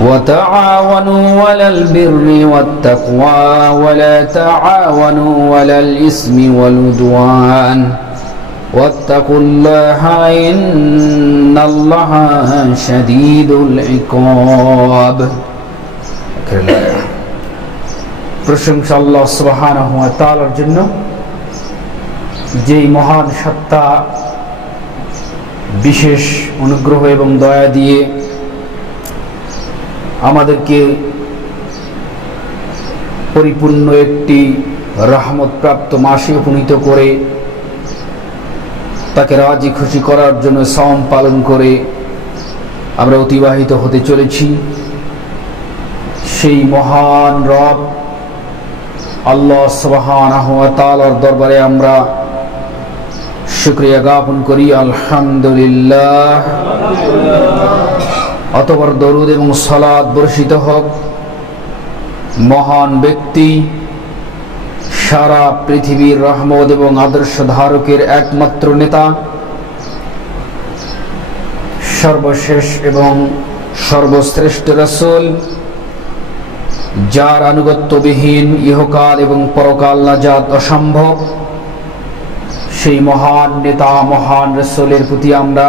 وتعاونوا على البر والتقوى ولا تعاونوا على الإثم والعدوان واتقوا الله إن الله شديد العقاب. প্রশংসা আল্লাহ সুবহানাহু ওয়া তাআলার জন্য, যেই মহান সত্তা বিশেষ অনুগ্রহ এবং দয়া দিয়ে আমাদেরকে পরিপূর্ণ একটি রহমত প্রাপ্ত মাসে উপনীত করে তাকে রাজি খুশি করার জন্য সওম পালন করে আমরা অতিবাহিত হতে চলেছি। সেই মহান রব আল্লাহ সুবহানাহু ওয়া তাআলার দরবারে আমরা শুকরিয়া জ্ঞাপন করি, আলহামদুলিল্লাহ। অতঃপর দরুদ এবং সালাত বর্ষিত হোক মহান ব্যক্তি, সারা পৃথিবীর রহমত এবং আদর্শ ধারকের একমাত্র নেতা, সর্বশেষ এবং সর্বশ্রেষ্ঠ রাসূল, যার আনুগত্যবিহীন ইহকাল এবং পরকাল নাজাত অসম্ভব, সেই মহান নেতা মহান রাসূলের প্রতি আমরা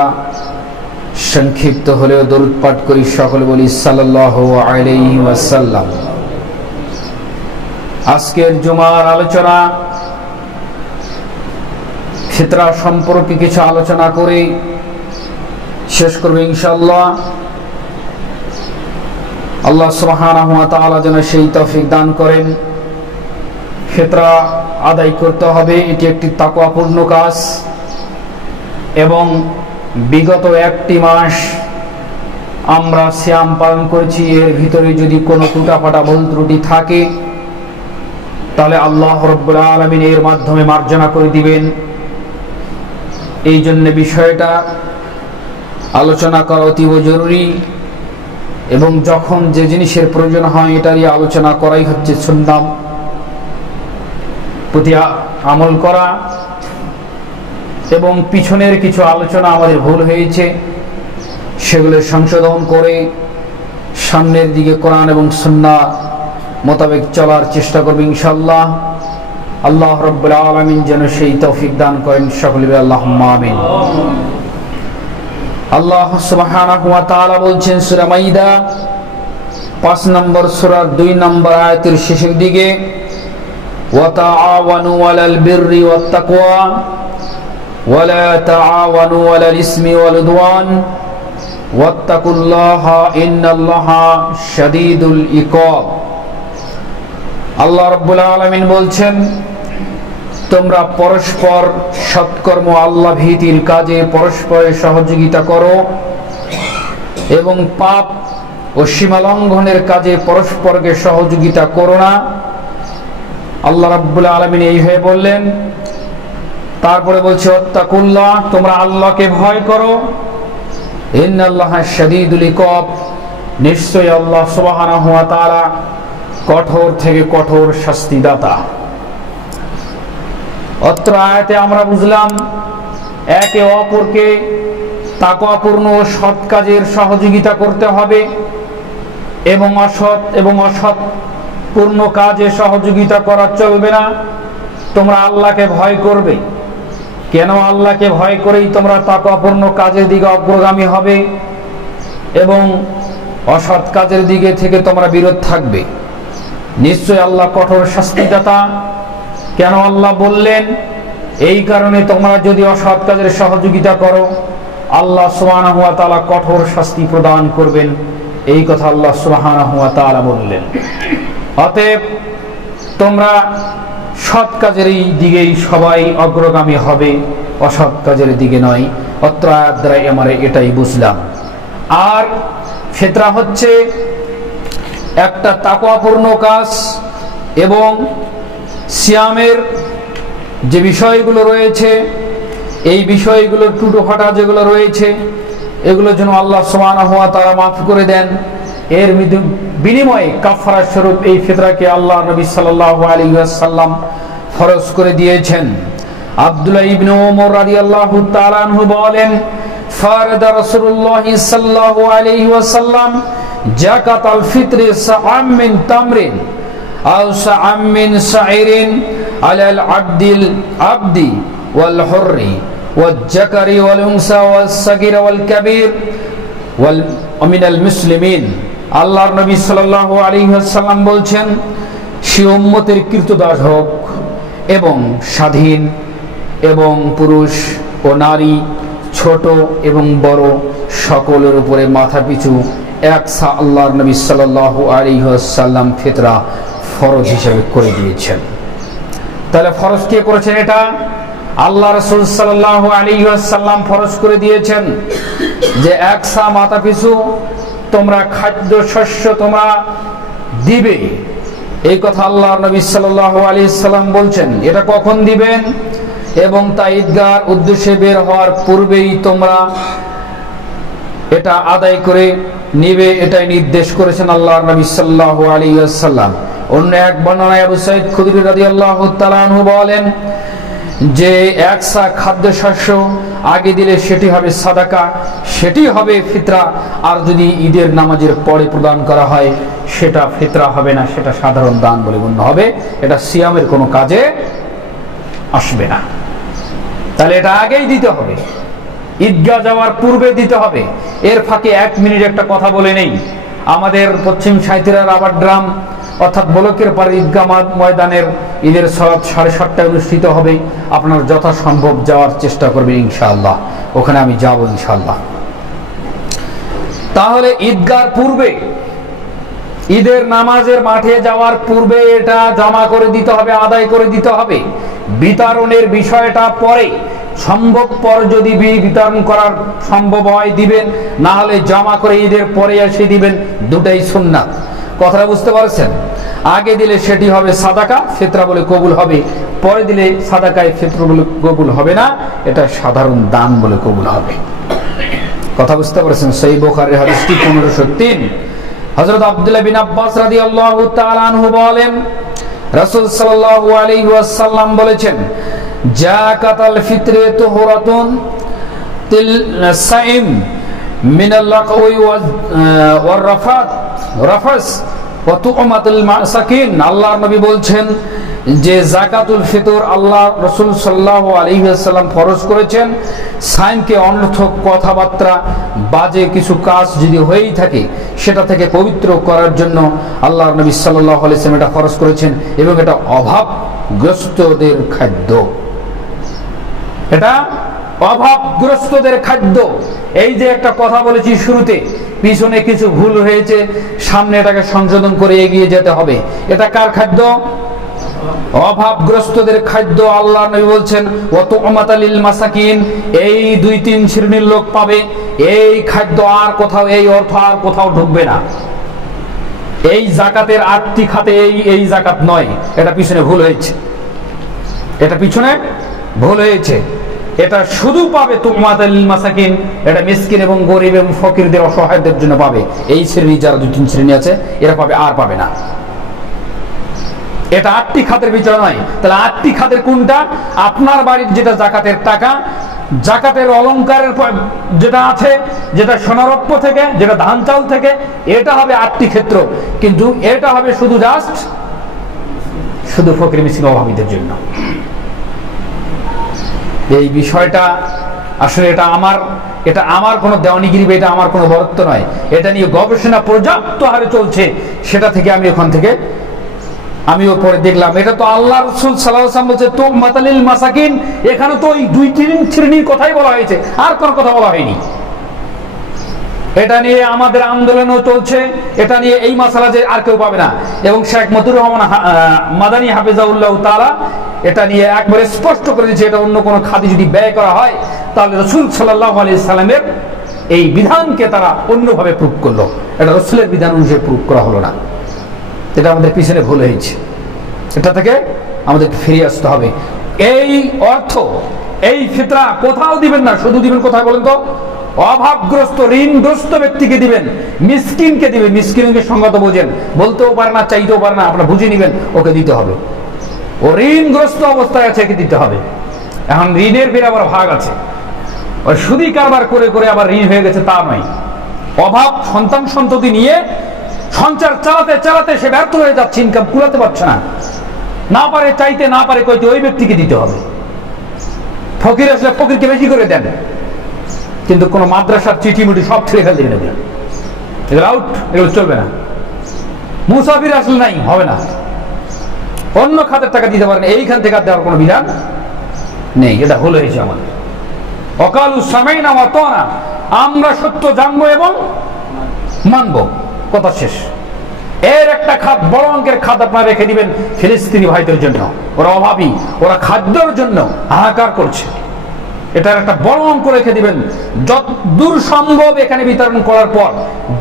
সংক্ষিপ্ত হলেও দরুদ পাঠ করি। সকলে বলি সাল্লাল্লাহু আলাইহি ওয়াসাল্লাম। আজকের জুমার আলোচনা ফিতরা সম্পর্কে কিছু আলোচনা করে শেষ করব ইনশাআল্লাহ। আল্লাহ সুবহানাহু ওয়া তাআলা যেন সেই তৌফিক দান করেন। ফিতরা আদায় করতে হবে, এটি একটি তাকওয়াপূর্ণ কাজ এবং বিগত একটি মাস আমরা সিয়াম পালন করেছি। এর ভিতরে যদি কোনো টুটাফাটা ভুল ত্রুটি থাকে তাহলে আল্লাহ রাব্বুল আলামিন এর মাধ্যমে মার্জনা করে দিবেন। এই জন্য বিষয়টা আলোচনা করা অতীব জরুরি এবং যখন যে জিনিসের প্রয়োজন হয় এটারই আলোচনা করাই হচ্ছে সুন্নাত, প্রতি আমল করা। এবং পিছনের কিছু আলোচনা আমাদের ভুল হয়েছে সেগুলো সংশোধন করে সামনের দিকে কোরআন এবং সুন্নাহ মোতাবেক চলার চেষ্টা করব ইনশাআল্লাহ। আল্লাহ রাব্বুল আলামিন যেন সেই তৌফিক দান করেন। সকলে বলি আল্লাহুম্মা আমিন। আল্লাহ সুবহানাহু ওয়া তাআলা বলছেন সূরা মাইদা 5 নম্বর সূরার 2 নম্বর আয়াতের শেষের দিকে, ওয়া তাআওয়ানু আলাল বিররি ওয়াত তাকওয়া ولا تعاونوا على الإثم والعدوان واتقوا الله إن الله شديد العقاب. আল্লাহ রাব্বুল আলামিন বলছেন, তোমরা পরস্পর সৎকর্ম আল্লাহ ভীতির কাজে পরস্পরের সহযোগিতা করো এবং পাপ ও সীমা লঙ্ঘনের কাজে পরস্পরকে সহযোগিতা করো না। আল্লাহ রাব্বুল আলামিন এইভাবে বললেন। তারপরে বলছে ওয়াত্তাকুল্লাহ, তোমরা আল্লাহকে ভয় করো, ইন্নাল্লাহা শাদীদুল ইকাব, নিশ্চয়ই আল্লাহ সুবহানাহু ওয়া তাআলা কঠোর থেকে কঠোর শাস্তিদাতা। অত্র আয়াতে আমরা বুঝলাম একে অপরকে তাকওয়াপূর্ণ সৎ কাজের সহযোগিতা করতে হবে এবং অসৎ পূর্ণ কাজে সহযোগিতা করা চলবে না। তোমরা আল্লাহকে ভয় করবে। কেন? আল্লাহকে ভয় করেই তোমরা তাকওয়াপূর্ণ কাজের দিকে অগ্রগামী হবে এবং অসৎ কাজের দিকে থেকে তোমরা বিরত থাকবে। নিশ্চয় আল্লাহ কঠোর শাস্তিদাতা। কেন আল্লাহ বললেন? এই কারণে তোমরা যদি অসৎ কাজের সহযোগিতা করো আল্লাহ সুবহানাহু ওয়া তাআলা কঠোর শাস্তি প্রদান করবেন, এই কথা আল্লাহ সুবহানাহু ওয়া তাআলা বললেন। অতএব তোমরা সৎ কাজের দিকেই সবাই অগ্রগামী হবে, অসৎ কাজের দিকে নয়। অত্র আয়াত দ্বারা আমরা এটাই বুঝলাম। আর ফিতরা হচ্ছে একটা তাকওয়াপূর্ণ কাজ এবং সিয়ামের যে বিষয়গুলো রয়েছে এই বিষয়গুলোর টুটোফাটা যেগুলো রয়েছে এগুলো যেন আল্লাহ সুবহানাহু ওয়া তাআলা মাফ করে দেন। এর বিনিময়ে কাফারা স্বরূপ এই ফিতরাকে আল্লাহ নবী সাল্লাল্লাহু আলাইহি ওয়াসাল্লাম ফরজ করে দিয়েছেন। আব্দুল্লাহ ইবনে ওমর রাদিয়াল্লাহু তাআলা আনহু বলেন, ফারাদা রাসূলুল্লাহ সাল্লাল্লাহু আলাইহি ওয়াসাল্লাম জাকাতাল ফিত্রি সাআম মিন তামরিন আও সাআম মিন শাইরিন আলাল আবদি ওয়াল হুররি ওয়াল যাকারি ওয়াল উনসা ওয়াস সাগীর ওয়াল কাবীর ওয়াল মিনাল মুসলিমিন। আল্লাহর নবী সাল্লাল্লাহু আলাইহি ওয়াসাল্লাম বলছেন, সে উম্মতের কৃতদাস হোক এবং স্বাধীন এবং পুরুষ ও নারী, ছোট এবং বড়, সকলের উপরে মাথা পিছু একসা আল্লাহর নবী সাল্লাল্লাহু আলাইহি ওয়াসাল্লাম ফিতরা ফরজ হিসেবে করে দিয়েছেন। তাহলে ফরজ কে করেছেন? এটা আল্লাহ রাসূল সাল্লাল্লাহু আলাইহি ওয়াসাল্লাম ফরজ করে দিয়েছেন যে একসা মাথা পিছু তোমরা খাদ্য শস্য তোমরা দিবে। এই কথা আল্লাহর নবী সাল্লাল্লাহু আলাইহি ওয়াসাল্লাম বলছেন। এটা কখন দিবেন? এবং তা ঈদগাহর উদ্দেশ্যে বের হওয়ার পূর্বেই তোমরা এটা আদায় করে নিবে, এটাই নির্দেশ করেছেন আল্লাহর নবী সাল্লাল্লাহু আলাইহি ওয়াসাল্লাম। অন্য এক বর্ণনায় আবু সাঈদ খুদরি রাদিয়াল্লাহু তাআলা আনহু বলেন যে একসা খাদ্যশস্য আগে দিলে সেটি হবে সাদাকা, সেটি হবে ফিতরা, আর যদি ঈদের নামাজের পরে প্রদান করা হয় সেটা ফিতরা হবে না, সেটা সাধারণ দান বলে গণ্য হবে, এটা সিয়ামের কোনো কাজে আসবে না। তাহলে এটা আগেই দিতে হবে, ঈদগাহ যাওয়ার পূর্বে দিতে হবে। এর ফাঁকে 1 মিনিট একটা কথা বলে নেই। আমাদের পশ্চিম সাঁইথিয়া রাবার ড্রাম অর্থাৎ বলকের পারে ঈদগাহ ময়দানের ঈদের সালাত 7:30টায় অনুষ্ঠিত হবে। আপনার যথাসম্ভব যাওয়ার চেষ্টা করবেন ইনশাআল্লাহ, ওখানে আমি যাব ইনশাআল্লাহ। তাহলে ঈদগাহর পূর্বে, ঈদের নামাজের মাঠে যাওয়ার পূর্বে এটা জমা করে দিতে হবে, আদায় করে দিতে হবে। বিতরণের বিষয়টা পরে, সম্ভবপর যদি বিতরণ করার সম্ভব হয় দিবেন, না হলে জমা করে ঈদের পরে এসে দিবেন, দুটাই সুন্নাত। কথাটা বুঝতে পারছেন? আগে দিলে সেটি হবে সাদাকা, ফিতরা বলে কবুল হবে, পরে দিলে সাদাকায় ফিতরা বলে কবুল হবে না, এটা সাধারণ দান বলে কবুল হবে। কথা বুঝতে পারছেন? সহিহ বুখারীর হাদিসটি 1503। হযরত আব্দুল্লাহ বিন আব্বাস রাদিয়াল্লাহু তাআলা আনহু বলেন, রাসূল সাল্লাল্লাহু আলাইহি ওয়াসাল্লাম বলেছেন, যাকাতুল ফিত্রি তুহরাতুন তিল সাইম মিনাল লাকওয়ি ওয়ার রাফাস ওয়া তু'মাতুল মাসাকিন। আল্লাহর নবী বলছেন যে যাকাতুল ফিতর আল্লাহ রাসূল সাল্লাল্লাহু আলাইহি ওয়াসাল্লাম ফরজ করেছেন সাইমকে অনর্থক কথাবার্তা, বাজে কিছু কাজ যদি হয়েই থাকে সেটা থেকে পবিত্র করার জন্য আল্লাহর নবী সাল্লাল্লাহু আলাইহি ওয়াসাল্লাম এটা ফরজ করেছেন, এবং এটা অভাবগ্রস্তদের খাদ্য, এটা অভাবগ্রস্তদের খাদ্য। এই যে একটা কথা বলেছি শুরুতে, পিছনে কিছু ভুল হয়েছে, সামনে এটাকে সংশোধন করে এগিয়ে যেতে হবে। এটা কার খাদ্য? অভাবগ্রস্তদের খাদ্য। আল্লাহ নবী বলছেন ওয়া তু'মাতালিল মাসাকিন, এই 2-3 শ্রেণীর লোক পাবে এই খাদ্য, আর কোথাও এই অর্থ আর কোথাও ঢুকবে না। এই যাকাতের 8টি খাতে এই যাকাত নয়, এটা পিছনে ভুল হয়েছে, এটা পিছনে ভুল হয়েছে। এটা শুধু পাবে তু'মাতালিল মাসাকিন, এটা মিসকিন এবং গরিব এবং ফকিরদের, অসহায়দের জন্য পাবে। এই শ্রেণী যারা 2-3 শ্রেণী আছে এরা পাবে, আর পাবে না। এটা 8টি খাতের ভিতরে নয়। তাহলে 8টি খাতের কোনটা? আপনার বাড়ির যেটা জাকাতের টাকা, জাকাতের অলংকারের যেটা আছে, যেটা সোনারত্ন থেকে, যেটা ধান চাউল থেকে, এটা হবে 8টি ক্ষেত্র। কিন্তু এটা হবে শুধু ফকির মিসকিন অভাবীদের জন্য। এই বিষয়টা আসলে এটা আমার কোনো দেওয়ানিগিরি, এটা আমার কোনো বরত্ব নয়। এটা নিয়ে গবেষণা পর্যাপ্ত হারে চলছে, সেটা থেকে আমিও পরে দেখলাম। এটা তো আল্লাহ রাসূল সাল্লাল্লাহু আলাইহি ওয়াসাল্লাম বলছে তু'মাতালিল মাসাকিন, এখানে তো ওই 2-3 শ্রেণীর কথাই বলা হয়েছে, আর কোনো কথা বলা হয়নি। এটা নিয়ে আমাদের আন্দোলনও চলছে, এটা নিয়ে এই মাসালা যে আর কেউ পাবে না। এবং শেখ মতিউর রহমান মাদানী হাফিজাহুল্লাহ তাআলা এটা নিয়ে একবারে স্পষ্ট করে দিয়েছে, এটা অন্য কোনো খাতে যদি ব্যয় করা হয় তাহলে রাসূল সাল্লাল্লাহু আলাইহি সাল্লামের এই বিধানকে তারা অন্যভাবে প্রুফ করলো, এটা রাসূলের বিধান অনুযায়ী প্রুফ করা হলো না। এটা আমাদের পিছনে ভুল হয়েছে, এটা থেকে আমাদের ফিরে আসতে হবে। এই অর্থ, এই ফিতরা কোথাও দিবেন না, শুধু দিবেন কোথায় বলেন তো? অভাবগ্রস্ত, ঋণগ্রস্ত ব্যক্তিকে দিবেন, মিসকিনকে দিবেন। মিসকিনকে সংগত বোঝেন, বলতেও পারে না, চাইতেও পারে না, আপনারা বুঝে নিবেন, ওকে দিতে হবে। ও ঋণগ্রস্ত অবস্থায় আছে, একে দিতে হবে। এখন ঋণের ফের আবার ভাগ আছে, ওই সুদি কারবার করে করে আবার ঋণ হয়ে গেছে তা নয়। অভাব, সন্তান সন্ততি নিয়ে সংসার চালাতে চালাতে সে ব্যর্থ হয়ে যাচ্ছে, ইনকাম কুলাতে পারছে না, না পারে চাইতে, না পারে কইতে, ওই ব্যক্তিকে দিতে হবে। ফকির আসলে ফকিরকে বেশি করে দেন, কিন্তু কোন মাদ্রাসার চিঠিমুটি সব ছেড়ে ফেলতে গেলে এগুলো আউট, এগুলো চলবে না। মুসাফির আসলে নাই, হবে না, অন্য খাতের টাকা দিতে পারেন, এইখান থেকে দেওয়ার কোনো বিধান নেই। এটা ভুল হয়েছে আমাদের। অকালু সামাইনা ওয়া আতানা, আমরা সত্য জানবো এবং মানবো, কথা শেষ। এর একটা খাত, বড় অঙ্কের খাত আপনারা রেখে দিবেন ফিলিস্তিনি ভাইদের জন্য। ওরা অভাবী, ওরা খাদ্যের জন্য হাহাকার করছে, এটার একটা বড় অঙ্ক রেখে দিবেন। যত দূর সম্ভব এখানে বিতরণ করার পর,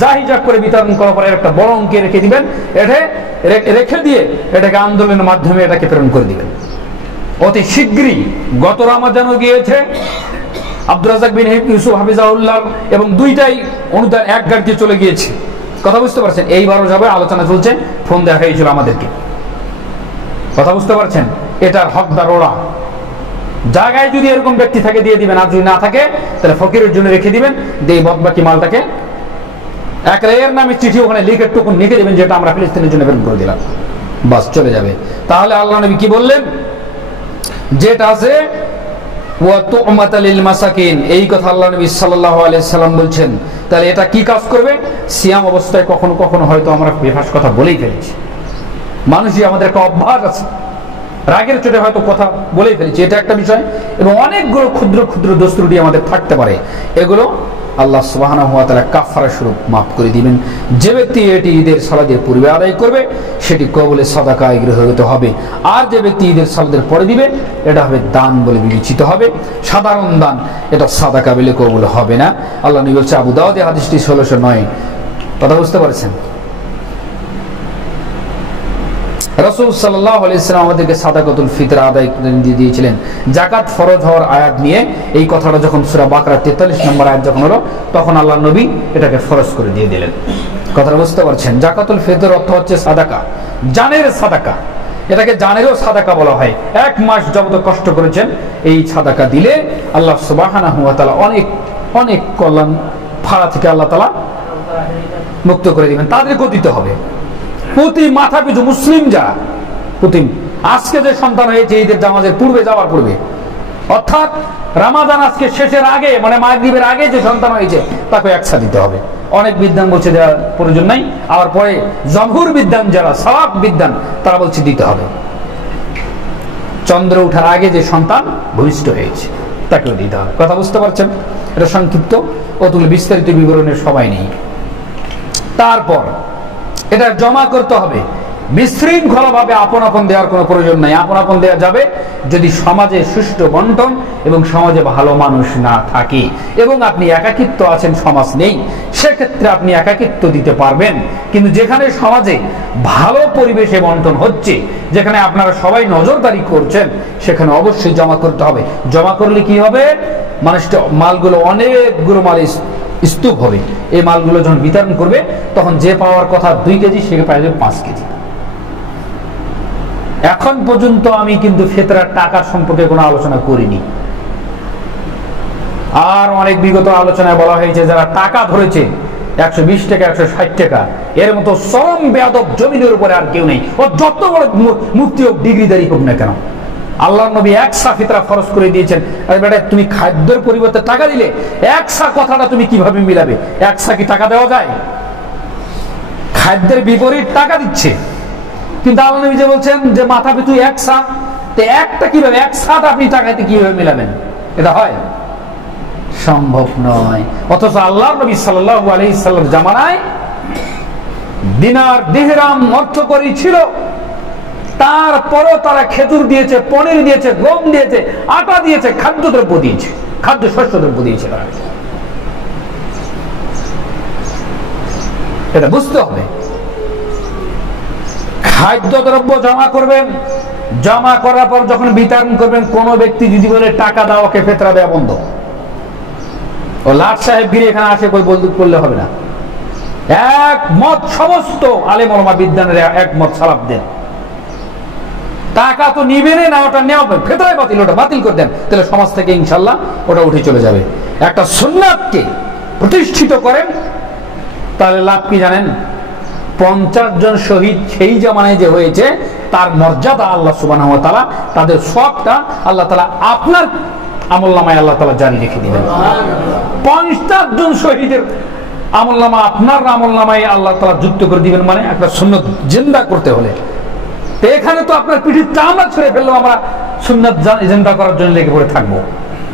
জাহিজাক করে বিতরণ করার পর একটা বড় অঙ্কে রেখে দিবেন। এটা রেখে দিয়ে এটাকে আন্দোলনের মাধ্যমে এটাকে প্রেরণ করে দিবেন অতি শীঘ্রই। গত রমাদানও গিয়েছে আব্দুর রাজ্জাক বিন ইউসুফ হাফিজাহুল্লাহ, এবং দুইটাই অনুদান এক গাড়িতে চলে গিয়েছে। কথা বুঝতে পারছেন? এইবারও যাবে, আলোচনা চলছে, ফোন দেওয়া হয়েছিল আমাদেরকে। কথা বুঝতে পারছেন? এটার হকদার ওরা। জায়গায় যদি এরকম ব্যক্তি থাকে দিয়ে দিবেন, আর যদি না থাকে তাহলে ফকিরের জন্য রেখে দিবেন, দিয়ে বাদবাকি মালটাকে এক এর নামে চিঠি ওখানে লিখে টুকুন লিখে দেবেন, যেটা আমরা ফিলিস্তিনের জন্য প্রেরণ করে দিলাম, বাস চলে যাবে। তাহলে আল্লাহ নবী কি বললেন? যেটা আছে ওয়া তু'মাতা লিল মাসাকিন, এই কথা আল্লাহ নবী সাল্লাল্লাহু আলাইহি সাল্লাম বলছেন। তাহলে এটা কি কাজ করবে? সিয়াম অবস্থায় কখনো কখনো হয়তো আমরা বেফাস কথা বলেই ফেলেছি, মানুষই আমাদের একটা অভ্যাস আছে, রাগের চোটে হয়তো কথা বলেই ফেলেছি, এটা একটা বিষয়। এবং অনেকগুলো ক্ষুদ্র ক্ষুদ্র দোষ ত্রুটি আমাদের থাকতে পারে, এগুলো আল্লাহ সুবহানাহু ওয়া তাআলা কাফারা স্বরূপ মাফ করে দিবেন। যে ব্যক্তি এটি ঈদের সালাদের পূর্বে আদায় করবে সেটি কবুলে সাদাকায় গৃহীত হবে, আর যে ব্যক্তি ঈদের সালাদের পরে দিবে এটা হবে দান বলে বিবেচিত হবে, সাধারণ দান, এটা সাদাকা বলে কবুল হবে না। আল্লাহ নবী বলছে, আবু দাউদে হাদিসটি 1609। কথা বুঝতে পারছেন? রাসূল সাল্লাল্লাহু আলাইহি ওয়াসাল্লাম আমাদেরকে সাদাকাতুল ফিতর আদায় করে দিয়েছিলেন। যাকাত ফরজ হওয়ার আয়াত নিয়ে এই কথাটা যখন সূরা বাকারা 43 নম্বর আয়াত যখন হলো, তখন আল্লাহর নবী এটাকে ফরজ করে দিয়ে দিলেন। কথাটা বুঝতে পারছেন? যাকাতুল ফিতর অর্থ হচ্ছে সাদাকা, জানের সাদাকা। এটাকে জানেরও সাদাকা বলা হয়। এক মাস যাবত কষ্ট করেছেন, এই সাদাকা দিলে আল্লাহ সুবহানাহু ওয়া তাআলা অনেক অনেক কল্যাণ ফাড়া থেকে আল্লাহ তাআলা মুক্ত করে দিবেন। তাদেরকেও দিতে হবে। প্রতি মাথা পিছু মুসলিম যারা, প্রতি আজকে যে সন্তান হয়েছে ঈদের জামাজের পূর্বে যাওয়ার পূর্বে, অর্থাৎ রামাদান আজকে শেষের আগে, মানে মাগরিবের আগে যে সন্তান হয়েছে তাকে একসাথে দিতে হবে। অনেক বিদ্বান বলছে দেওয়ার প্রয়োজন নাই, আবার পরে জমহুর বিদ্বান যারা, সালাফ বিদ্বান, তারা বলছে দিতে হবে। চন্দ্র ওঠার আগে যে সন্তান ভূমিষ্ঠ হয়েছে তাকেও দিতে হবে। কথা বুঝতে পারছেন? এটা সংক্ষিপ্ত, অতগুলো বিস্তারিত বিবরণের সবাই নেই। তারপর এটা জমা করতে হবে বিশৃঙ্খলা ভাবে। আপন আপন দেওয়ার কোনো প্রয়োজন নাই। আপন আপন দেওয়া যাবে যদি সমাজে সুষ্ঠু বন্টন এবং সমাজে ভালো মানুষ না থাকে, এবং আপনি একাকিত্ব আছেন, সমাজ নেই, সেক্ষেত্রে আপনি একাকিত্ব দিতে পারবেন। কিন্তু যেখানে সমাজে ভালো পরিবেশে বন্টন হচ্ছে, যেখানে আপনারা সবাই নজরদারি করছেন, সেখানে অবশ্যই জমা করতে হবে। জমা করলে কি হবে? মানুষটা মালগুলো, অনেকগুলো মাল স্তূপ হবে। এই মালগুলো যখন বিতরণ করবে, তখন যে পাওয়ার কথা 2 কেজি সে পাওয়া যাবে 5 কেজি। এখন পর্যন্ত আমি কিন্তু ফিতরার টাকার সম্পর্কে কোনো আলোচনা করিনি। আর অনেক বিগত আলোচনায় বলা হয়েছে যারা টাকা ধরেছে 120 টাকা, 160 টাকা, এর মতো চরম বেয়াদব জমিনের উপরে আর কেউ নেই। ও যত বড় মুফতি হোক, ডিগ্রিদারি হোক না কেন, আল্লাহর নবী একসা ফিতরা ফরজ করে দিয়েছেন। আরে বেটা, তুমি খাদ্যের পরিবর্তে টাকা দিলে, একসা কথাটা তুমি কিভাবে মিলাবে? একসা কি টাকা দেওয়া যায়? খাদ্যের বিপরীত টাকা দিচ্ছে, কিন্তু আল্লাহ নবী যে বলছেন যে মাথা পিছু একসা, তো একটা কিভাবে, একসাথে আপনি টাকাতে কিভাবে মিলাবেন? এটা হয়? সম্ভব নয়। অথচ আল্লাহর নবী সাল্লাল্লাহু আলাইহি সাল্লাম জামানায় দিনার দিরহাম অর্থকরী ছিল, তারপরও তারা খেজুর দিয়েছে, পনির দিয়েছে, গম দিয়েছে, আটা দিয়েছে, খাদ্যদ্রব্য দিয়েছে, খাদ্য শস্য দ্রব্য দিয়েছে তারা। এটা বুঝতে হবে। খাদ্যদ্রব্য জমা করবেন, জমা করার পর যখন বিতরণ করবেন, কোন ব্যক্তি যদি বলে টাকা দাও, ওকে ফিতরা দেয়া বন্ধ। ও লাট সাহেব গিরি এখানে আসে কই বলতে করলে হবে না। একমত সমস্ত আলেম ওলামা বিদ্বানের একমত সালাফ দেন। টাকা তো নিবেন না, ওটা নেওয়া ফিতরায় বাতিল, ওটা বাতিল করে দেন, তাহলে সমাজ থেকে ইনশাআল্লাহ ওটা উঠে চলে যাবে। একটা সুন্নাতকে প্রতিষ্ঠিত করেন, তাহলে লাভ কি জানেন? 50 জন শহীদ সেই জামানায় যে হয়েছে তার মর্যাদা আল্লাহ সুবহানাহু ওয়া তাআলা, তাদের সবটা আল্লাহ তাআলা আপনার আমলনামায় আল্লাহ তাআলা জারি রেখে দিবেন। 50 জন শহীদের আমলনামা আপনার আমলনামায় আল্লাহ তাআলা যুক্ত করে দিবেন, মানে একটা সুন্নাত জিন্দা করতে হলে। তো এখানে তো আপনার পিঠির চামড়া ছেড়ে ফেললেও আমরা সুন্নাত জিন্দা করার জন্য লেগে পড়ে থাকবো।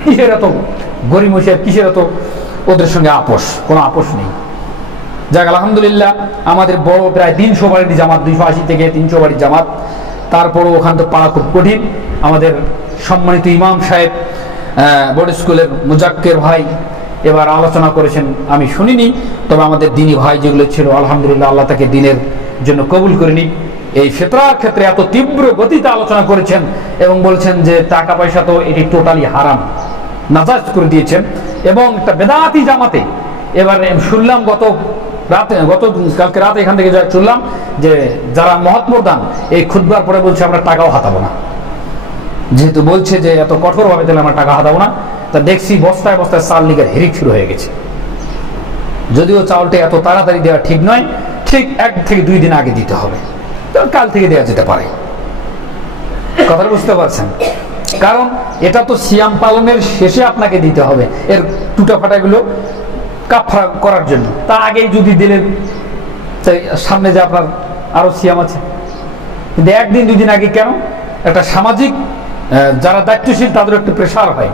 কিসের এত গরিমসিয়ার, কিসের এত ওদের সঙ্গে আপোষ? কোনো আপোষ নেই। যাক আলহামদুলিল্লাহ, আমাদের বড় প্রায় 300 বাড়ির জামাত, 280 থেকে 300 বাড়ির জামাত। তারপরও ওখান তো পাড়া খুব কঠিন। আমাদের সম্মানিত ইমাম সাহেব বোর্ড স্কুলের মুজাক্কের ভাই এবার আলোচনা করেছেন, আমি শুনিনি, তবে আমাদের দিনী ভাই যেগুলো ছিল আলহামদুলিল্লাহ আল্লাহ তাকে দিনের জন্য কবুল করেনি। এই ফিতরার ক্ষেত্রে এত তীব্র গতিতে আলোচনা করেছেন এবং বলছেন যে টাকা পয়সা তো এটি টোটালি হারাম, নাজায়েজ করে দিয়েছেন এবং একটা বেদাতি জামাতে। এবার শুনলাম কালকে রাতে এখান থেকে যা শুনলাম যে যারা মহাত্মদান এই খুতবার পরে বলছে আমরা টাকাও হাতাবো না, যেহেতু বলছে যে এত কঠোরভাবে তাহলে আমরা টাকা হাতাবো না। তা দেখছি বস্তায় বস্তায় চাল লিগার হিরিক শুরু হয়ে গেছে। যদিও চাউলটা এত তাড়াতাড়ি দেওয়া ঠিক নয়, ঠিক 1 থেকে 2 দিন আগে দিতে হবে, কাল থেকে দেওয়া যেতে পারে। কথা বুঝতে পারছেন? কারণ এটা তো সিয়াম পালনের শেষে আপনাকে দিতে হবে, এর টুটা ফাটাগুলো কাফারা করার জন্য। তা আগেই যদি দিলেন, সামনে যে আপনার আরো সিয়াম আছে, কিন্তু 1 দিন 2 দিন আগে কেন? একটা সামাজিক যারা দায়িত্বশীল তাদের একটু প্রেশার হয়।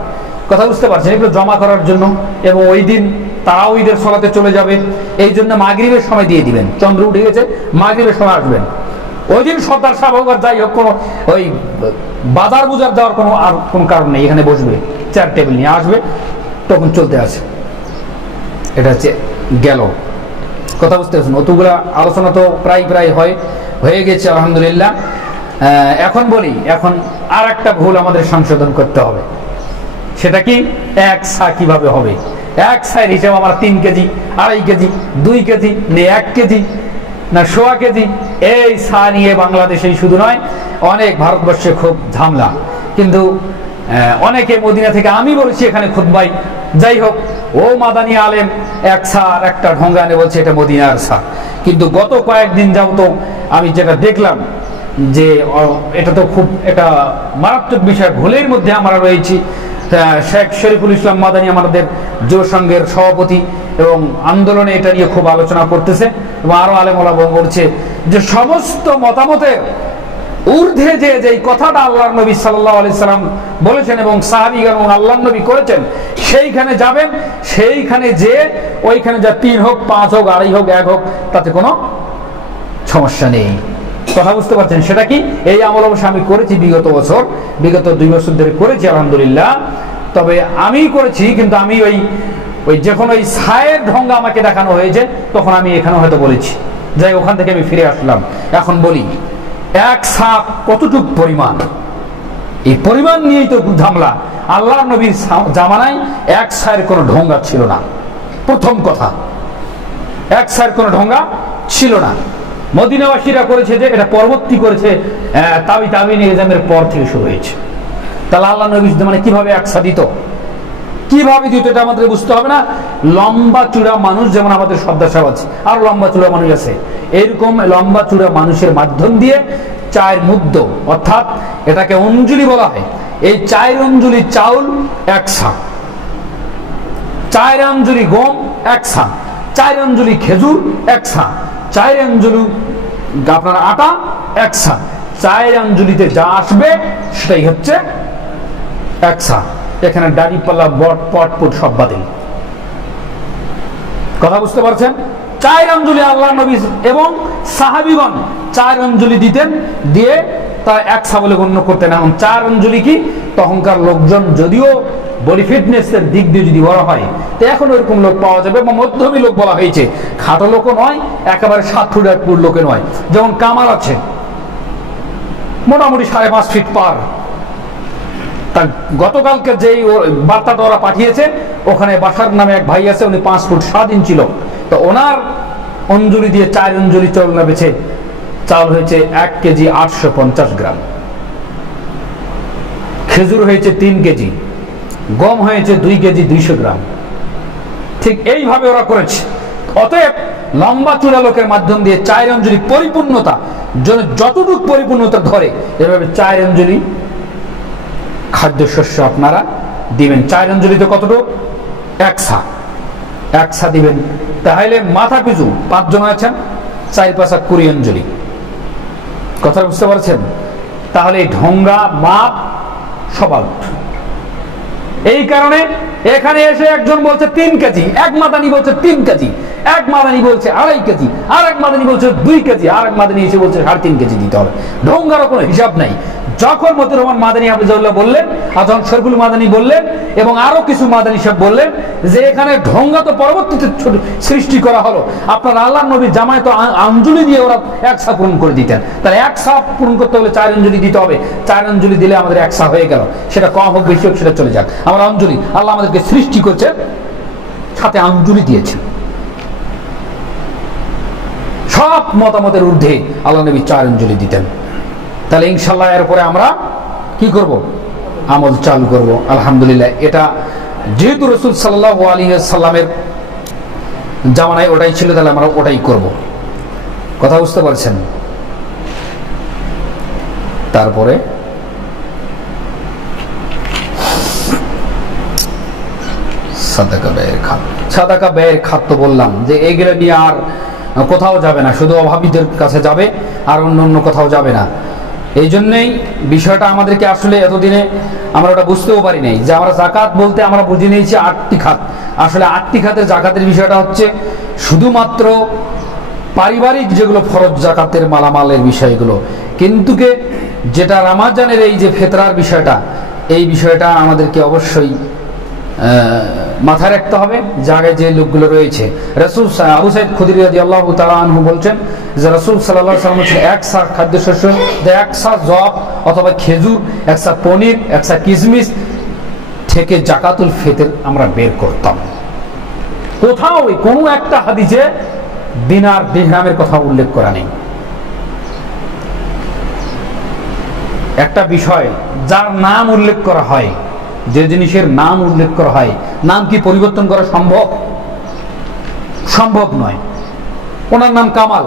কথা বুঝতে পারছেন? এগুলো জমা করার জন্য, এবং ওই দিন তারাও ঈদের সলাতে চলে যাবে, এই জন্য মাগরিবের সময় দিয়ে দিবেন। চন্দ্র উঠে গেছে, মাগরিবের সময় আসবেন। ওই দিন সর্দার সাহেব হোক আর যাই হোক, কোনো ওই বাজার বুজার দেওয়ার কোনো কারণ নেই। এখানে বসবে, চেয়ার টেবিল নিয়ে আসবে, তখন চলতে আছে। এটা হচ্ছে গেল। কথা বুঝতে পারছেন? অতগুলা আলোচনা তো প্রায় হয়ে গেছে আলহামদুলিল্লাহ। এখন বলি, এখন আর একটা ভুল আমাদের সংশোধন করতে হবে। সেটা কি? 1 সা কিভাবে হবে? 1 সায়ের হিসাব আমার 3 কেজি, 2.5 কেজি, 2 কেজি, 1 কেজি না 1.25 কেজি। এই সা নিয়ে বাংলাদেশেই শুধু নয়, অনেক ভারতবর্ষে খুব ঝামেলা। কিন্তু অনেকে মদিনা থেকে, আমি বলছি এখানে খুতবাই, যাই হোক, ও মাদানী আলেম 1 সা আর একটা ঢঙ্গা এনে বলছে এটা মদিনার সা। কিন্তু গত কয়েকদিন যাও তো আমি যেটা দেখলাম যে এটা তো খুব একটা মারাত্মক বিষয়। ভুলের মধ্যে আমরা রয়েছি। শেখ শরীফুল ইসলাম মাদানী আমাদের যুব সংঘের সভাপতি এবং আন্দোলনে এটা নিয়ে খুব আলোচনা করতেছে, এবং আরো আলেম ওলামা বলছে যে সমস্ত মতামতের ঊর্ধ্বে যে কথাটা আল্লাহর নবী সাল্লাল্লাহু আলাইহি সাল্লাম বলেছেন এবং সাহাবীগণ এবং আল্লাহর নবী করেছেন, সেইখানে যাবেন। সেইখানে যে ওইখানে যা 3 হোক, 5 হোক, 2.5 হোক, 1 হোক, তাতে কোনো সমস্যা নেই। কথা বুঝতে পারছেন? সেটা কি? এই আমল অবশ্য আমি করেছি বিগত 2 বছর ধরে করেছি আলহামদুলিল্লাহ। তবে আমি করেছি, কিন্তু আমি ওই যখন ওই ছায়ের ঢঙ্গা আমাকে দেখানো হয়েছে, তখন আমি এখানে হয়তো বলেছি, যাই ওখান থেকে আমি ফিরে আসলাম। এখন বলি 1 সা কতটুক পরিমাণ? এই পরিমাণ নিয়েই তো ঝামেলা। আল্লাহর নবীর জামানায় 1 সায়ের কোনো ঢঙ্গা ছিল না। প্রথম কথা, 1 সায়ের কোনো ঢঙ্গা ছিল না। মদিনাবাসীরা করেছে, যে এটা পরবর্তী করেছে, তাবিন এজামের পর থেকে শুরু হয়েছে। তাহলে আল্লাহ নবী মানে কিভাবে 1 সা দিত, কিভাবে দিত, এটা আমাদের বুঝতে হবে না? লম্বা চূড়া মানুষ যেমন আমাদের সর্দার সাহেব আছে, আর লম্বা চূড়া মানুষ আছে, এরকম লম্বা চূড়া মানুষের মাধ্যম দিয়ে 4 মুদ্দ, অর্থাৎ এটাকে অঞ্জলি বলা হয়। এই 4 অঞ্জলি চাউল 1 সা, 4 অঞ্জলি গম 1 সা, 4 অঞ্জলি খেজুর 1 সা, 4 অঞ্জলি আপনার আটা 1 সা। 4 অঞ্জলিতে যা আসবে সেটাই হচ্ছে 1 সা। এখানে দাড়ি পাল্লা পট সব বাতিল। কথা বুঝতে পারছেন? 4 অঞ্জলি আল্লাহ নবী এবং সাহাবীগণ 4 অঞ্জলি দিতেন, দিয়ে তার 1 সা বলে গণ্য করতেন। এখন 4 অঞ্জলি কি? তখনকার লোকজন যদিও বডি ফিটনেসের দিক দিয়ে যদি বলা হয়, তো এখন ওইরকম লোক পাওয়া যাবে, বা মধ্যমী লোক বলা হয়েছে। খাটো লোকও নয়, একেবারে 7 ফুট 1 ফুট লোকে নয়। যেমন কামাল আছে, মোটামুটি 5.5 ফিট পার। তা গতকালকে যেই বার্তাটা ওরা পাঠিয়েছে, ওখানে বাসার নামে এক ভাই আছে, উনি 5 ফুট 7 ইঞ্চি লোক। তো ওনার অঞ্জলি দিয়ে 4 অঞ্জলি চাউল নেবেছে। চাউল হয়েছে 1 কেজি 850 গ্রাম, খেজুর হয়েছে 3 কেজি, গম হয়েছে 2 কেজি 200 গ্রাম। ঠিক এইভাবে ওরা করেছে। অতএব লম্বা চূড়া লোকের মাধ্যম দিয়ে 4 অঞ্জলি পরিপূর্ণতা, যতটুকু পরিপূর্ণতা ধরে এভাবে 4 অঞ্জলি খাদ্যশস্য আপনারা দিবেন। 4 অঞ্জলিতে কতটুকু? 1 সা দিবেন। তাহলে মাথা পিছু 5 জন আছেন, 4 5 20 অঞ্জলি। কথা বুঝতে পারছেন? তাহলে ঢঙ্গা মাপ সব আউট। এই কারণে এখানে এসে একজন বলছে 3 কেজি, এক মাদানি বলছে 3 কেজি, এক মাদানি বলছে 2.5 কেজি, আর এক মাদানি বলছে 2 কেজি, আর এক মাদানি এসে বলছে 3.5 কেজি দিতে হবে। ঢঙ্গারও কোনো হিসাব নাই। যখন মতিউর রহমান মাদানী হাফিজাহুল্লাহ বললেন, আর যখন শরীফুল মাদানী বললেন, এবং আরো কিছু মাদানী সাহেব বললেন যে এখানে ঢঙ্গা তো পরবর্তীতে সৃষ্টি করা হলো, আপনার আল্লাহ নবীর জামায় তো অঞ্জলি দিয়ে ওরা 1 সা পূরণ করে দিতেন। তাহলে 1 সা পূরণ করতে হলে 4 অঞ্জলি দিতে হবে। 4 অঞ্জলি দিলে আমাদের 1 সা হয়ে গেল। সেটা কম হোক বেশি হোক সেটা চলে যাক। আমরা অঞ্জলি, আল্লাহ আমাদেরকে সৃষ্টি করছে, সাথে অঞ্জলি দিয়েছেন। সব মতামতের ঊর্ধ্বে আল্লাহ নবী 4 অঞ্জলি দিতেন। তাহলে ইনশাল্লাহ এরপরে আমরা কি করব? আমল চালু করব। আলহামদুলিল্লাহ, এটা যেহেতু রাসূল সাল্লাল্লাহু আলাইহি ওয়াসাল্লামের জামানায় ওটাই ছিল, তাহলে আমরা ওটাই করব। কথা বুঝতে পারছেন? তারপরে সাদাকা ব্যয়ের খাত তো বললাম যে এইগুলো নিয়ে আর কোথাও যাবে না, শুধু অভাবীদের কাছে যাবে, আর অন্য কোথাও যাবে না। এই জন্যই বিষয়টা আমাদেরকে আসলে এতদিনে আমরা ওটা বুঝতেও পারি নাই যে আমরা জাকাত বলতে আমরা বুঝে নিয়েছি 8টি খাত। আসলে 8টি খাতের জাকাতের বিষয়টা হচ্ছে শুধুমাত্র পারিবারিক যেগুলো ফরজ জাকাতের মালামালের বিষয়গুলো, কিন্তু যেটা রমজানের এই যে ফিতরার বিষয়টা, এই বিষয়টা আমাদেরকে অবশ্যই মাথায় রাখতে হবে। জায়গায় যে লোকগুলো রয়েছে, রাসূল আবু সাঈদ খুদরি রাদিয়াল্লাহু তাআলা আনহু বলছেন যে রাসূল সাল্লাল্লাহু আলাইহি ওয়াসাল্লাম 1 সা খাদ্যশস্য, 1 সা জব অথবা খেজুর, 1 সা পনির, 1 সা কিশমিশ থেকে জাকাতুল ফিতর আমরা বের করতাম। কোথাও কোনো একটা হাদিসে দিনার দিরহামের কথা উল্লেখ করা নেই। একটা বিষয় যার নাম উল্লেখ করা হয়, যে জিনিসের নাম উল্লেখ করা হয়, নাম কি পরিবর্তন করা সম্ভব? সম্ভব নয়। ওনার নাম কামাল,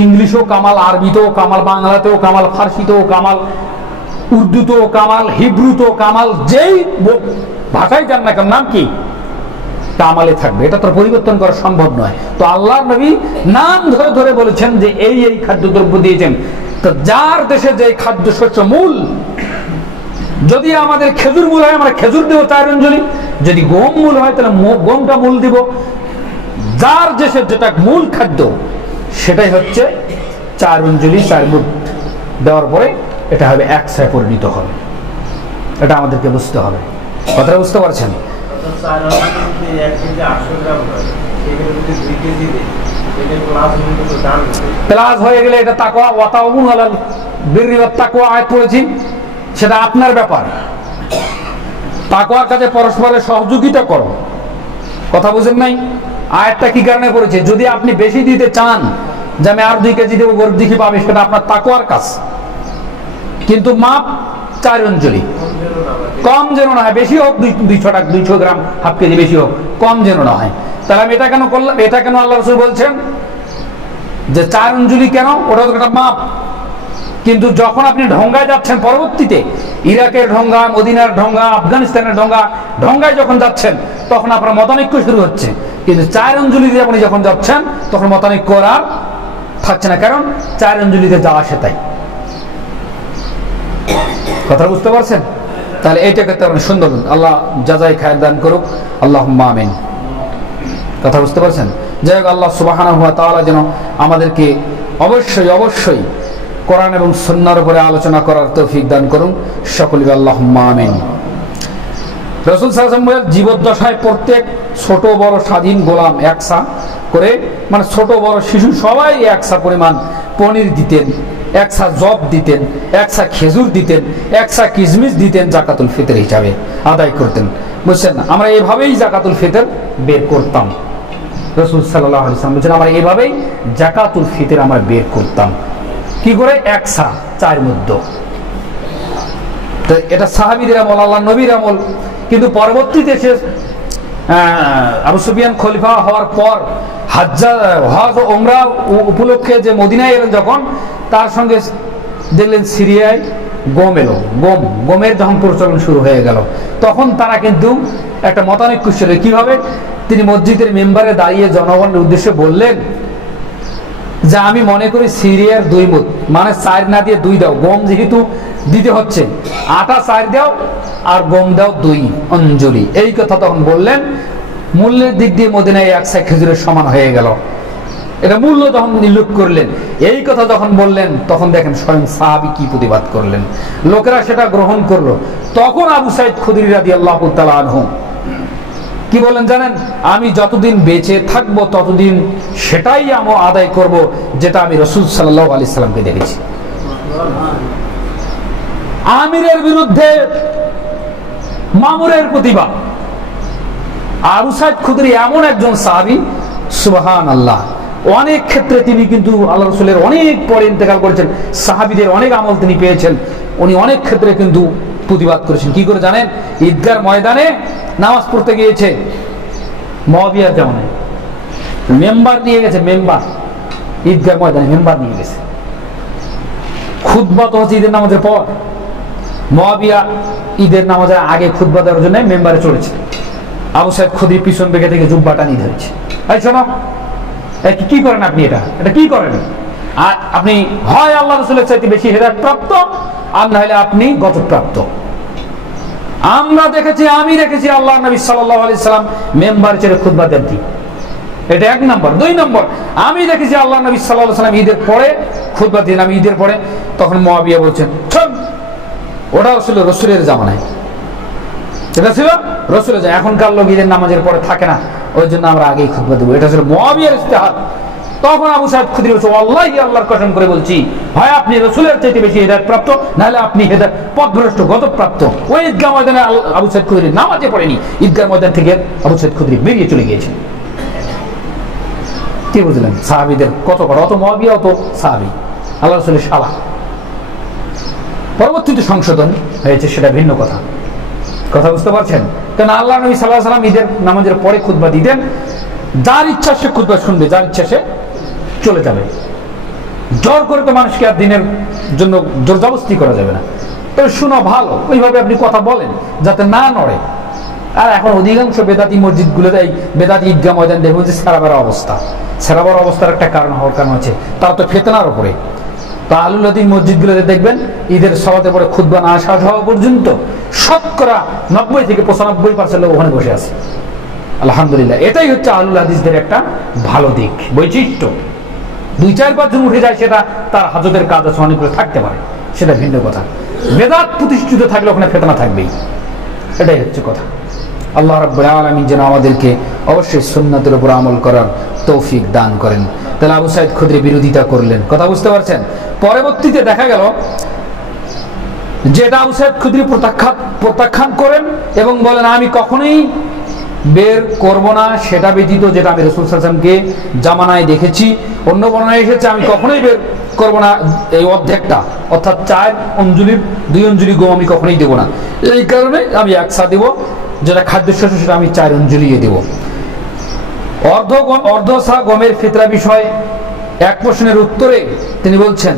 ইংলিশেও কামাল, আরবিতেও কামাল, বাংলাতেও কামাল, ফার্সিতেও কামাল, উর্দুতেও কামাল, হিব্রুতেও কামাল, যেই ভাষায় যান না কেন নাম কি কামালে থাকবে। এটা তো পরিবর্তন করা সম্ভব নয়। তো আল্লাহর নবী নাম ধরে ধরে বলেছেন যে এই এই খাদ্যদ্রব্য দিয়েছেন। তো যার দেশে যে খাদ্যশস্য মূল, যদি আমাদের খেজুর মূল হয় আমরা খেজুর দেবো 4 অঞ্জলি, যদি গম মূল হয় তাহলে গমটা মূল দিব। যার দেশের যেটা মূল খাদ্য সেটাই হচ্ছে 4 অঞ্জলি 4 মুঠ দেওয়ার পরে এটা হবে 1 সায় পরিণত হবে। এটা আমাদেরকে বুঝতে হবে। কথাটা বুঝতে পারছেন? প্লাস হয়ে গেলে এটা তাকওয়া ওয়া তাওয়াবুন আলাল বিররি ওয়াত তাকওয়া আয়াত পড়েছি, সেটা আপনার ব্যাপার। তাকওয়ার কাজে পরস্পরের সহযোগিতা করো। কথা বুঝেন নাই? আয়াতটা কি কারণে করেছে? যদি আপনি বেশি দিতে চান যে আমি আর 2 কেজি দেবো, গরিব দুঃখী পাবে, সেটা আপনার তাকওয়ার কাজ। কিন্তু মাপ 4 অঞ্জলি, কম যেন না হয়, বেশি হোক 200 গ্রাম, হাফ কেজি বেশি হোক, কম যেন না হয়। তাহলে আমি এটা কেন করলাম? এটা কেন আল্লাহ রাসূল বলছেন যে 4 অঞ্জলি কেন? ওটা তো একটা মাপ। কিন্তু যখন আপনি ঢঙ্গায় যাচ্ছেন, পরবর্তীতে ইরাকের ঢঙ্গা, মদিনার ঢঙ্গা, আফগানিস্তানের ঢঙ্গায় যখন যাচ্ছেন, তখন আপনার মতানৈক্য শুরু হচ্ছে। কিন্তু 4 অঞ্জলিতে আপনি যখন যাচ্ছেন তখন মতানৈক্য আর থাকছে না, কারণ 4 অঞ্জলিতে যাওয়া আসে তাই। কথা বুঝতে পারছেন? তাহলে এইটাকে তো সুন্দর, আল্লাহ জাযায়ে খায়র দান করুক, আল্লাহুম্মা আমিন। কথা বুঝতে পারছেন? যাই হোক, আল্লাহ সুবহানাহু ওয়া তাআলা যেন আমাদেরকে অবশ্যই অবশ্যই কোরআন এবং সুন্নাহর উপরে আলোচনা করার তৌফিক দান করুন। সকলে আল্লাহুম্মা আমিন। রাসূল সাল্লাল্লাহু আলাইহি ওয়াসাল্লাম জীবদ্দশায় প্রত্যেক ছোট বড় স্বাধীন গোলাম 1 সা করে, মানে ছোট বড় শিশু সবাই 1 সা পরিমাণ পনির দিতেন, 1 সা জব দিতেন, 1 সা খেজুর দিতেন, 1 সা কিশমিশ দিতেন, জাকাতুল ফিতর হিসাবে আদায় করতেন। বুঝছেন? আমরা এভাবেই জাকাতুল ফিতর বের করতাম। রাসূল সাল্লাল্লাহু আলাইহি ওয়াসাল্লাম বলেছেন আমরা এভাবেই জাকাতুল ফিতর আমরা বের করতাম। কি করে? 1 সা 4 মুদ্দ। তো এটা সাহাবীদের আমল, আল্লাহর নবীর আমল। কিন্তু পরবর্তীতে সে আবু সুফিয়ান খলিফা হওয়ার পর হজ ওমরা উপলক্ষে যে মদিনায় এলেন, যখন তার সঙ্গে দেখলেন সিরিয়ায় গম এলো, গমের যখন প্রচলন শুরু হয়ে গেল, তখন তারা কিন্তু একটা মতানৈক্য ছিল কিভাবে। তিনি মসজিদের মেম্বারে দাঁড়িয়ে জনগণের উদ্দেশ্যে বললেন যে আমি মনে করি সিরিয়ার 2 মুদ, মানে 4 না দিয়ে 2 দাও, গম যেহেতু দিতে হচ্ছে, আটা 4 দাও আর গম দাও 2 অঞ্জলি। এই কথা তখন বললেন, মূল্যের দিক দিয়ে মদিনায় 1 সের খেজুরের সমান হয়ে গেল। এটা মূল্য তখন উল্লেখ করলেন। এই কথা যখন বললেন, তখন দেখেন স্বয়ং সাহাবী কি প্রতিবাদ করলেন, লোকেরা সেটা গ্রহণ করলো। তখন আবু সাঈদ খুদরি রাদিয়াল্লাহু তাআলা আনহু কি বলেন জানেন, আমি যতদিন বেঁচে থাকবো ততদিন সেটাই আমি আদায় করব যেটা আমি রাসূল সাল্লাল্লাহু আলাইহি সাল্লামকে দেখেছি। আমিরের বিরুদ্ধে মামুরের প্রতিবাদ। আবু সাঈদ খুদরি এমন একজন সাহাবী, সুবহানাল্লাহ, অনেক ক্ষেত্রে তিনি কিন্তু আল্লাহ রাসূলের অনেক পরে ইন্তেকাল করেছেন, সাহাবীদের অনেক আমল তিনি পেয়েছেন। উনি অনেক ক্ষেত্রে কিন্তু প্রতিবাদ করেছেন। কি করে জানেন, ঈদগার ময়দানে নামাজ পড়তে গিয়েছে, মুআবিয়ার জামানায় মেম্বার নিয়ে গেছে, মেম্বার ঈদগার ময়দানে মেম্বার নিয়ে গেছে। খুতবা তো হচ্ছে ঈদের নামাজের পর, মুআবিয়া ঈদের নামাজের আগে খুতবা দেওয়ার জন্য মেম্বারে চলেছে। আবু সাঈদ খুদরি পিছন বেগে থেকে জুব্বাটা নিয়ে ধরেছে, এই শোনো, কি করেন আপনি, এটা কি করেন? আর আপনি হয় আল্লাহ রাসূলের চাইতে বেশি হেদায়েত প্রাপ্ত, আর না হলে আপনি গজব প্রাপ্ত। আমরা দেখেছি, আমি দেখেছি আল্লাহর নবী সাল্লাল্লাহু আলাইহি সাল্লাম মেম্বার ছেড়ে খুতবা দেন। এটা 1 নম্বর। 2 নম্বর, আমি দেখেছি আল্লাহর নবী সাল্লাল্লাহু আলাইহি সাল্লাম ঈদের পরে খুতবা দেন। আমি ঈদের পরে, তখন মুআবিয়া বলছেন, ওটা ছিল রাসূলের জামানায়, এটা ছিল রাসূলের জামানায়, এখনকার লোক ঈদের নামাজের পরে থাকে না, ওই জন্য আমরা আগেই খুতবা দেব। এটা ছিল মুআবিয়ার ইজতিহাদ। তখন আবু সাঈদ খুদরি বলছে, আল্লাহি, আল্লাহর কসম করে বলছি, হয় আপনি রাসূলের চাইতে বেশি হেদায়েত প্রাপ্ত, নাহলে আপনি হেদায়েত পথভ্রষ্ট, গজব প্রাপ্ত। ওই ঈদগাহ ময়দানে আবু সাঈদ খুদরি নামাজে পড়েনি, ঈদগাহ ময়দান থেকে আবু সাঈদ খুদরি বেরিয়ে চলে গিয়েছেন। কি বুঝলেন সাহাবীদের কত বড়, অত মুআবিয়া, অত সাহাবী, আল্লাহ রাসূলের শালা। পরবর্তীতে সংশোধন হয়েছে, সেটা ভিন্ন কথা। কথা বুঝতে পারছেন? কারণ আল্লাহ নবী সাল্লাল্লাহু আলাইহি সাল্লাম ঈদের নামাজের পরে খুতবা দিতেন, যার ইচ্ছা সে খুতবা শুনবে, যার ইচ্ছা সে চলে যাবে। জোর করে তো মানুষকে আর দিনের জন্য জোর জবরদস্তি করা যাবে না। তবে শোনা ভালো, ওইভাবে আপনি কথা বলেন যাতে না নড়ে। আর এখন অধিকাংশ বেদাতি মসজিদগুলোতে, এই বেদাতি ঈদগাহ ময়দান দেখবেন যে সেরাবার অবস্থা। সেরাবার অবস্থার একটা কারণ হওয়ার কারণ হচ্ছে তারা তো ফিতনার উপরে। তো আহলুল হাদিস মসজিদগুলোতে দেখবেন ঈদের সালাতের পরে খুতবা না শেষ হওয়া পর্যন্ত শতকরা 90 থেকে 95% লোক ওখানে বসে আছে। আলহামদুলিল্লাহ, এটাই হচ্ছে আহলুল হাদিসদের একটা ভালো দিক, বৈশিষ্ট্য। 2-4 জন উঠে যায়, সেটা তার হাজতের কাজ আছে, অনেকগুলো থাকতে পারে, সেটা ভিন্ন কথা। বেদাত প্রতিষ্ঠিত থাকলে ওখানে ফিতনা থাকবেই, এটাই হচ্ছে কথা। আল্লাহ রাব্বুল আলামিন যেন আমাদেরকে অবশ্যই সুন্নাতের উপর আমল করার তৌফিক দান করেন। তাহলে আবু সাঈদ খুদরি বিরোধিতা করলেন, কথা বুঝতে পারছেন? পরবর্তীতে দেখা গেল যেটা আবু সাঈদ খুদরি প্রত্যাখ্যান করেন এবং বলেন, আমি কখনোই বের করব না সেটা ব্যতীত যেটা আমি রাসূল সাল্লাল্লাহু আলাইহি ওয়াসাল্লামকে জামানায় দেখেছি। অন্য বর্ণনায় এসেছে, আমি কখনোই বের করব না এই অর্ধেকটা, অর্থাৎ 4 অঞ্জলির 2 অঞ্জলি গম আমি কখনোই দেব না। এই কারণে আমি 1 সা দেব, যেটা খাদ্যশস্য সেটা আমি 4 অঞ্জলি দেব। অর্ধ সা গমের ফিতরা বিষয় 1 প্রশ্নের উত্তরে তিনি বলছেন,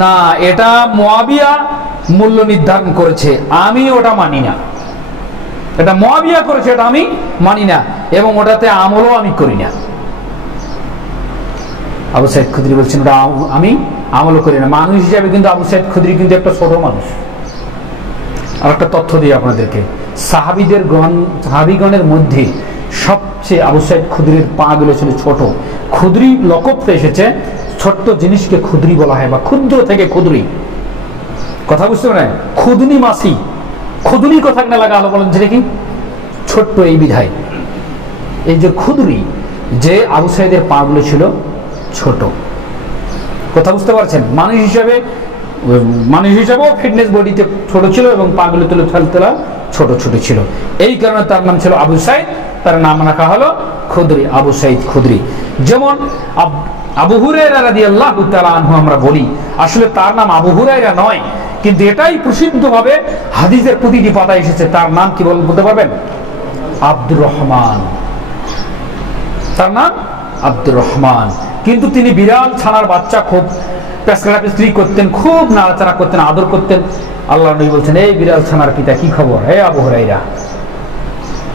না, এটা মুআবিয়া মূল্য নির্ধারণ করেছে, আমি ওটা মানি না। এটা মুআবিয়া করেছে, এটা আমি মানি না, এবং ওটাতে আমলও আমি করি না। আবু সাঈদ খুদরি বলছেন, ওটা আমি আমলও করি না। মানুষ হিসাবে কিন্তু আবু সাঈদ খুদরি কিন্তু একটা ছোট মানুষ। আর একটা তথ্য দিই আপনাদেরকে, সাহাবীগণের মধ্যে সবচেয়ে আবু সাঈদ খুদরির পা গুলো ছিল ছোট। খুদরি লকবতে এসেছে, ছোট্ট জিনিসকে খুদরি বলা হয়, বা ক্ষুদ্র থেকে খুদরি। কথা বুঝতে পারেন? খুদনি মাসি, খুদনি কথা না লাগা হলো, বলেন যেটা কি ছোট্ট, এই বিধায় এই যে খুদরি, যে আবু সাঈদের পা গুলো ছিল ছোট। কথা বুঝতে পারছেন? মানুষ হিসাবেও ফিটনেস বডিতে ছোট ছিল এবং পা গুলো তোলা ছোট ছোট ছিল। এই কারণে তার নাম ছিল আবু সাঈদ, তার নাম রাখা হলো খুদরি, আবু সাঈদ খুদরি। যেমন আবু হুরায়রা রাদিয়াল্লাহু তাআলা আনহু আমরা বলি, আসলে তার নাম আবু হুরায়রা নয়, কিন্তু এটাই প্রসিদ্ধভাবে হাদিসের প্রতিটি পাতায় এসেছে। তার নাম কি বলতে পারবেন? আব্দুর রহমান। তার নাম আব্দুর রহমান। কিন্তু তিনি বিড়াল ছানার বাচ্চা খুব পেশকাটাপেস্ট্রি করতেন, খুব নাড়াচাড়া করতেন, আদর করতেন। আল্লাহ নবী বলছেন, এই বিড়াল ছানার পিতা কি খবর হে আবু হুরায়রা।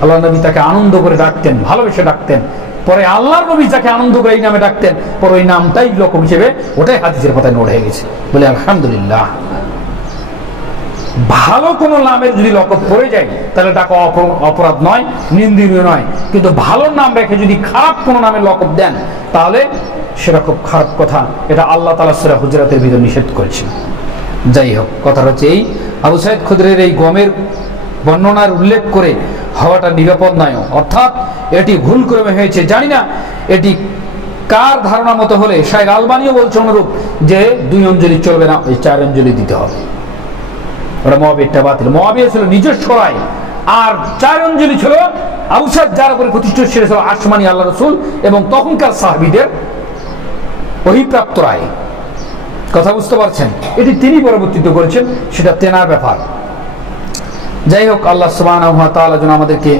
আল্লাহ নবী তাকে আনন্দ করে ডাকতেন, ভালোবেসে ডাকতেন। পরে আল্লাহর নবী যাকে আনন্দ করে এই নামে ডাকতেন, পরে ওই নামটাই লকব হিসেবে ওটাই হাদিসের পাতায় নোট হয়ে গেছে। বলে আলহামদুলিল্লাহ। ভালো কোন নামের যদি লকব পড়ে যায় তাহলে ডাকা অপরাধ নয়, নিন্দনীয় নয়। কিন্তু ভালো নাম রেখে যদি খারাপ কোন নামের লকব দেন তাহলে সেটা খুব খারাপ কথা। এটা আল্লাহ তাআলা সূরা হুজুরাতের ভিতর নিষেধ করেছেন। যাই হোক, কথা হচ্ছে এই আবু সাঈদ খুদরির এই গমের বর্ণনার উল্লেখ করে হওয়াটা নিরাপদ নয়, অর্থাৎ এটি ভুল ক্রমে হয়েছে। জানি না এটি কার ধারণা মতো হলে শাইখ আলবানীও বলছে অনুরূপ যে 2 অঞ্জলি চলবে না, ওই 4 অঞ্জলি দিতে হবে। ওটা মুআবিয়াটা বাতিল। মুআবিয়া ছিল নিজস্ব রায়, আর 4 অঞ্জলি ছিল আবু সাঈদ যার উপরে প্রতিষ্ঠিত ছিল আসমানি আল্লাহ রাসূল এবং তখনকার সাহাবীদের ওহীপ্রাপ্ত রায়। কথা বুঝতে পারছেন? এটি তিনি পরবর্তীতে করেছেন, সেটা তেনার ব্যাপার। যাই হোক, আল্লাহ সুবহানাহু ওয়া তাআলা যেন আমাদেরকে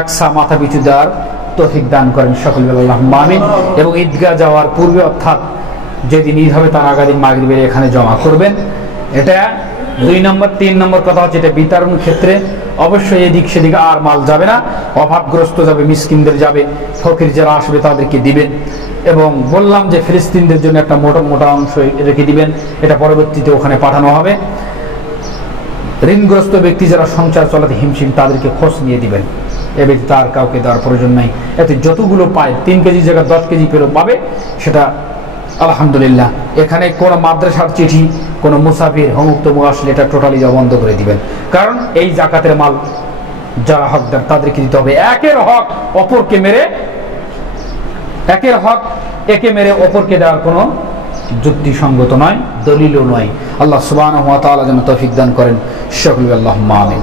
একসা মাথা পিছু দেওয়ার তৌফিক দান করেন সকল বলে আল্লাহুম্মা আমিন। এবং ঈদগাহ যাওয়ার পূর্বে অর্থাৎ যেদিন ঈদ হবে তার আগাদিন মাগরিবের এখানে জমা করবেন। এটা 2 নম্বর। 3 নম্বর কথা হচ্ছে এটা বিতরণ ক্ষেত্রে অবশ্যই এদিক সেদিক আর মাল যাবে না, অভাবগ্রস্ত যাবে, মিসকিনদের যাবে, ফকির যারা আসবে তাদেরকে দিবেন। এবং বললাম যে ফিলিস্তিনদের জন্য একটা মোটা মোটা অংশ রেখে দিবেন, এটা পরবর্তীতে ওখানে পাঠানো হবে। ঋণগ্রস্ত ব্যক্তি যারা সংসার চালাতে হিমশিম তাদেরকে খোঁজ নিয়ে দিবেন। এ ব্যক্তি তার কাউকে দেওয়ার প্রয়োজন নাই। এতে যতগুলো পায় 3 কেজি জায়গায় 10 কেজি পেলেও পাবে, সেটা আলহামদুলিল্লাহ। এখানে কোনো মাদ্রাসার চিঠি, কোনো মুসাফির হমুক তমুক আসলে এটা টোটালি বন্ধ করে দিবেন। কারণ এই জাকাতের মাল যারা হকদার তাদেরকে দিতে হবে। একের হক অপরকে মেরে, একের হক একে মেরে অপরকে দেওয়ার কোনো যুক্তিসঙ্গত নয়, দলিলও নয়। আল্লাহ সুবহানাহু ওয়া তাআলা যেন তৌফিক দান করেন সকলে, আল্লাহুম্মা আমিন।